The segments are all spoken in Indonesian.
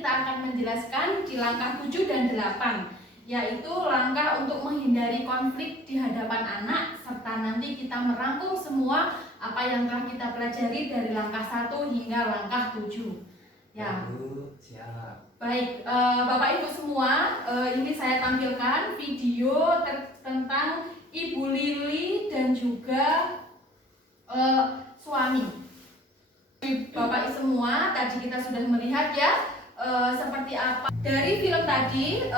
kita akan menjelaskan di langkah 7 dan 8, yaitu langkah untuk menghindari konflik di hadapan anak, serta nanti kita merangkum semua apa yang telah kita pelajari dari langkah 1 hingga langkah 7. Ya. Siap. Baik, Bapak Ibu semua, ini saya tampilkan video tentang Ibu Lili dan juga suami. Bapak Ibu semua, tadi kita sudah melihat ya seperti apa dari film tadi.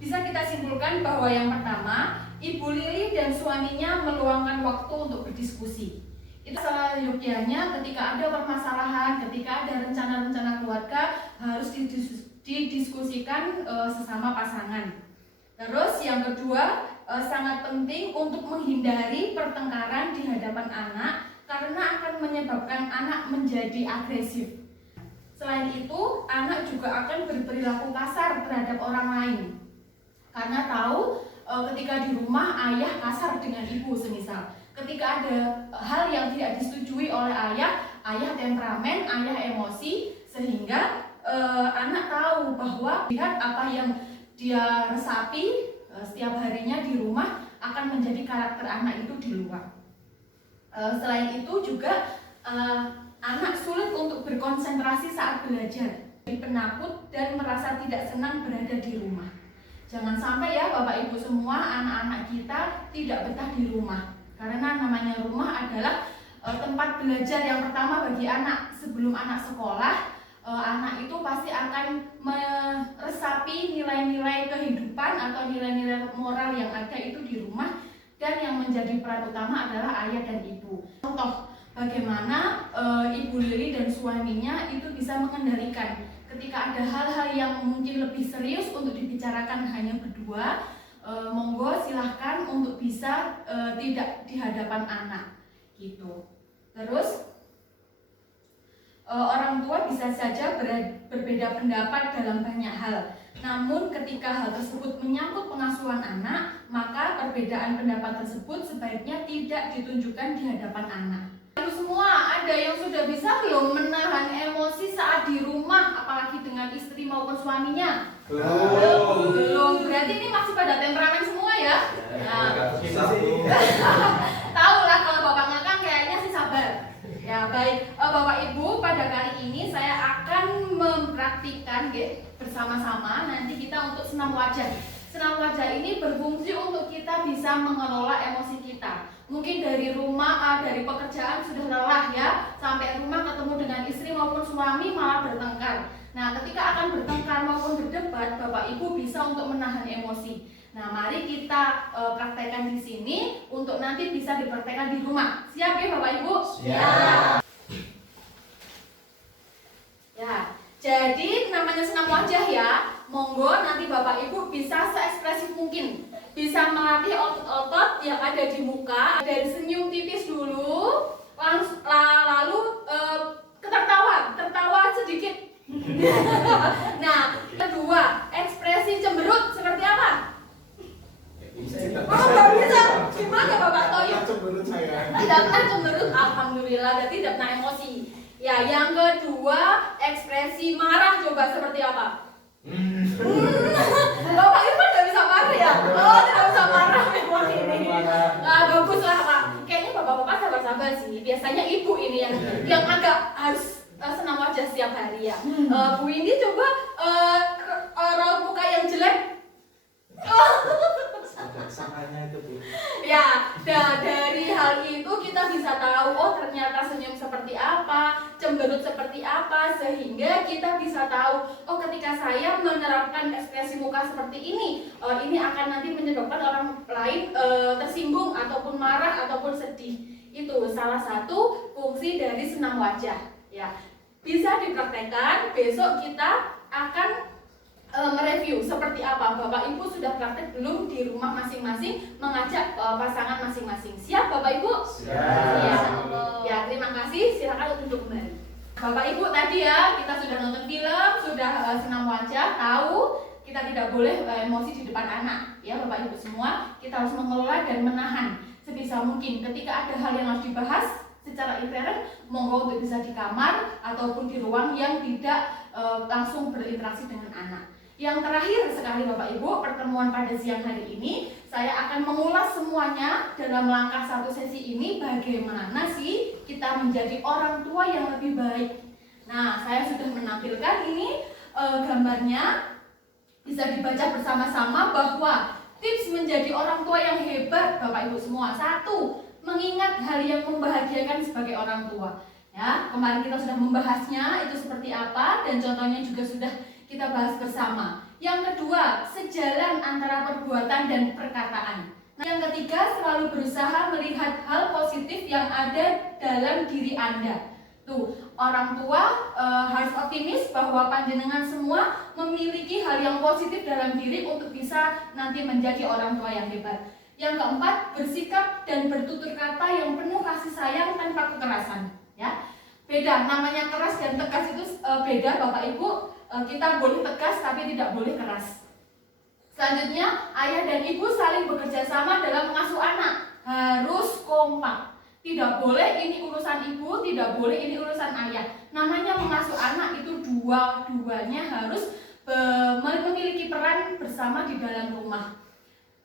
Bisa kita simpulkan bahwa yang pertama, Ibu Lili dan suaminya meluangkan waktu untuk berdiskusi. Itu seyogyanya ketika ada permasalahan, ketika ada rencana-rencana keluarga harus didiskusikan sesama pasangan. Terus yang kedua, sangat penting untuk menghindari pertengkaran di hadapan anak karena akan menyebabkan anak menjadi agresif. Selain itu, anak juga akan berperilaku kasar terhadap orang lain karena tahu ketika di rumah ayah kasar dengan ibu semisal. Ketika ada hal yang tidak disetujui oleh ayah temperamen, ayah emosi, sehingga anak tahu bahwa lihat apa yang dia resapi setiap harinya di rumah akan menjadi karakter anak itu di luar. Selain itu juga anak sulit untuk berkonsentrasi saat belajar, jadi penakut dan merasa tidak senang berada di rumah. Jangan sampai ya Bapak Ibu semua, anak-anak kita tidak betah di rumah. Karena namanya rumah adalah tempat belajar yang pertama bagi anak. Sebelum anak sekolah, anak itu pasti akan meresapi nilai-nilai kehidupan atau nilai-nilai moral yang ada itu di rumah. Dan yang menjadi peran utama adalah ayah dan ibu. Contoh bagaimana Ibu Lili dan suaminya itu bisa mengendalikan ketika ada hal-hal yang mungkin lebih serius untuk dibicarakan hanya berdua. Monggo silahkan untuk bisa tidak di hadapan anak gitu. Terus orang tua bisa saja berbeda pendapat dalam banyak hal. Namun ketika hal tersebut menyangkut pengasuhan anak, maka perbedaan pendapat tersebut sebaiknya tidak ditunjukkan di hadapan anak. Ibu semua, ada yang sudah bisa belum menahan emosi saat di rumah, apalagi dengan istri maupun suaminya? Belum. Berarti ini masih pada temperamen semua ya? Tahu lah kalau bapak ngakak kayaknya sih sabar. Ya baik, Bapak Ibu, pada kali ini saya akan mempraktikkan bersama-sama nanti kita untuk senam wajah. Senam wajah ini berfungsi untuk kita bisa mengelola emosi kita. Mungkin dari rumah, dari pekerjaan sudah lelah ya, sampai rumah ketemu dengan istri maupun suami malah bertengkar. Nah, ketika akan bertengkar maupun berdebat, Bapak Ibu bisa untuk menahan emosi. Nah, mari kita praktekkan di sini untuk nanti bisa dipraktekkan di rumah. Siap ya Bapak Ibu? Siap. Ya, jadi namanya senam wajah ya. Monggo nanti Bapak Ibu bisa seekspresif mungkin. Bisa melatih otot-otot yang ada di muka. Dari senyum tipis dulu, lalu tertawa sedikit. Nah, kedua, ekspresi cemberut seperti apa? Oh, nggak bisa. Gimana Bapak Toyo? Tidak pernah cemberut. Alhamdulillah, berarti tidak pernah emosi. Ya, yang kedua, ekspresi marah coba seperti apa? Bapak Irfan nggak bisa marah ya? Oh, tidak bisa marah memang ini. Bagus lah Pak. Kayaknya bapak-bapak sabar-sabar sih. Biasanya ibu ini yang agak harus senam wajah setiap hari ya. Bu ini coba raut muka yang jelek. Samanya itu Bu. Ya, dari hal itu kita bisa tahu oh ternyata senyum seperti apa, cemberut seperti apa, sehingga kita bisa tahu oh ketika saya menerapkan ekspresi muka seperti ini akan nanti menyebabkan orang lain tersinggung ataupun marah ataupun sedih. Itu salah satu fungsi dari senam wajah. Ya, bisa dipraktekkan. Besok kita akan mereview seperti apa. Bapak Ibu sudah praktek belum di rumah masing-masing mengajak pasangan masing-masing. Siap Bapak Ibu? Siap. Ya, terima kasih. Silakan untuk kembali. Bapak Ibu tadi ya kita sudah nonton film, sudah senam wajah, tahu kita tidak boleh emosi di depan anak. Ya Bapak Ibu semua, kita harus mengelola dan menahan sebisa mungkin. Ketika ada hal yang harus dibahas, secara intern, monggo untuk bisa di kamar ataupun di ruang yang tidak langsung berinteraksi dengan anak. Yang terakhir sekali Bapak Ibu, pertemuan pada siang hari ini saya akan mengulas semuanya dalam langkah satu sesi ini, bagaimana sih kita menjadi orang tua yang lebih baik. Nah, saya sudah menampilkan ini gambarnya, bisa dibaca bersama-sama bahwa tips menjadi orang tua yang hebat Bapak Ibu semua. 1, mengingat hal yang membahagiakan sebagai orang tua. Ya, kemarin kita sudah membahasnya itu seperti apa dan contohnya juga sudah kita bahas bersama. Yang kedua, sejalan antara perbuatan dan perkataan. Nah, yang ketiga, selalu berusaha melihat hal positif yang ada dalam diri Anda. Tuh, orang tua harus optimis bahwa panjenengan semua memiliki hal yang positif dalam diri untuk bisa nanti menjadi orang tua yang hebat. Yang keempat, bersikap dan bertutur kata yang penuh kasih sayang tanpa kekerasan. Ya, beda, namanya keras dan tegas itu beda Bapak Ibu. Kita boleh tegas tapi tidak boleh keras. Selanjutnya, ayah dan ibu saling bekerja sama dalam mengasuh anak. Harus kompak. Tidak boleh ini urusan ibu, tidak boleh ini urusan ayah. Namanya mengasuh anak itu dua-duanya harus memiliki peran bersama di dalam rumah.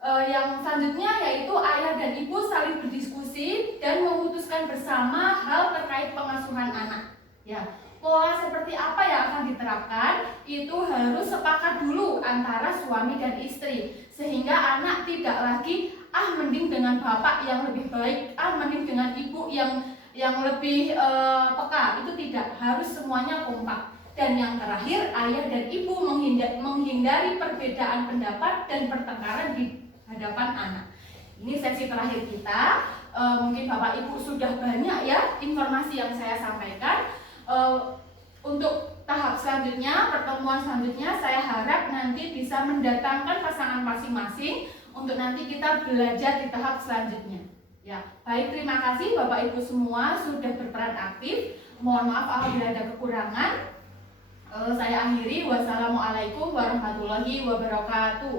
Yang selanjutnya yaitu ayah dan ibu saling berdiskusi dan memutuskan bersama hal terkait pengasuhan anak. Ya. Pola seperti apa yang akan diterapkan itu harus sepakat dulu antara suami dan istri, sehingga anak tidak lagi mending dengan bapak yang lebih baik, mending dengan ibu yang lebih peka. Itu tidak, harus semuanya kompak. Dan yang terakhir, ayah dan ibu menghindari perbedaan pendapat dan pertengkaran di hadapan anak. Ini sesi terakhir kita. Mungkin Bapak Ibu sudah banyak ya informasi yang saya sampaikan. Untuk tahap selanjutnya, pertemuan selanjutnya, saya harap nanti bisa mendatangkan pasangan masing-masing untuk nanti kita belajar di tahap selanjutnya. Ya, baik, terima kasih Bapak Ibu semua sudah berperan aktif. Mohon maaf apabila ada kekurangan. Saya akhiri. Wassalamualaikum warahmatullahi wabarakatuh.